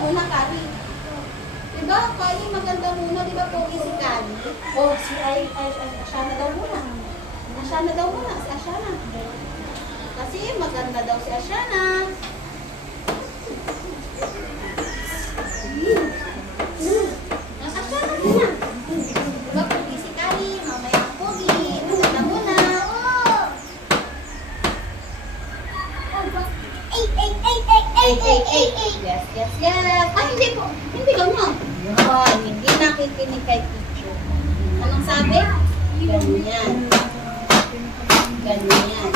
muna, Kali. Diba? Kali maganda muna, diba? Pogi si Kali. Oh, si Ashana daw muna. Ashana daw muna, si Ashana. Kasi maganda daw si Ashana. Ang Ashana muna. Diba? Pogi si Kali. Mamaya ang pogi. Maganda muna. Yes, yes, yes. Ay, hindi po. Hindi ganyan. Yan. Hindi nakikinig kay teacher. Anong sabi? Ganyan. Ganyan.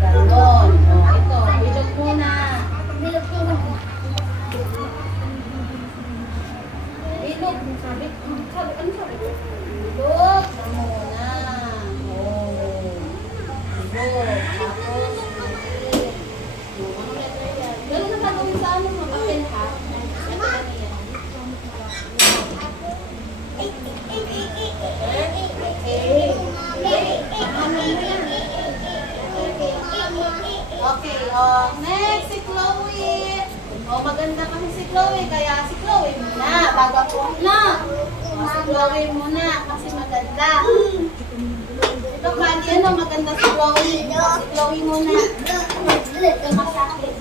Ganon. O, ito. Bilog muna. Bilog muna. Bilog. Sabi? Ano sabi? Bilog muna. O. Bilog. Tapos, gano'n na gagawin sa ano mo, papel ha? Okay, next si Chloe. Maganda kasi si Chloe, kaya si Chloe muna, bago ako na. Si Chloe muna, kasi maganda. Ito pali, maganda si Chloe. Si Chloe muna. Ito masakit.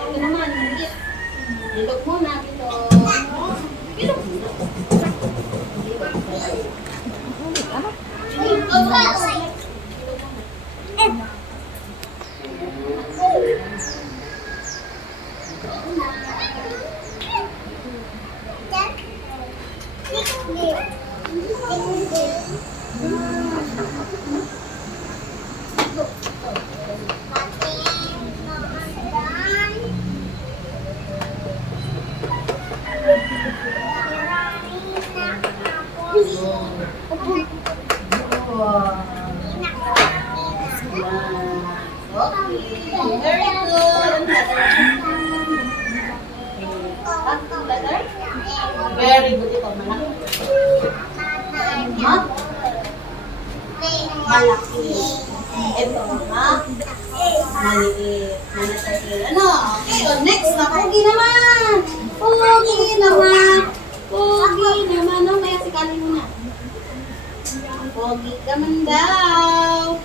Ito naman, bilog muna dito. Bilog muna. Very good. Very good ito, malaki. Malaki. Ito, maliit. Ano? Okay, next na. Pogi naman. Pogi naman. Pogi naman. Kaya si Kali muna. Pogi ka man daw.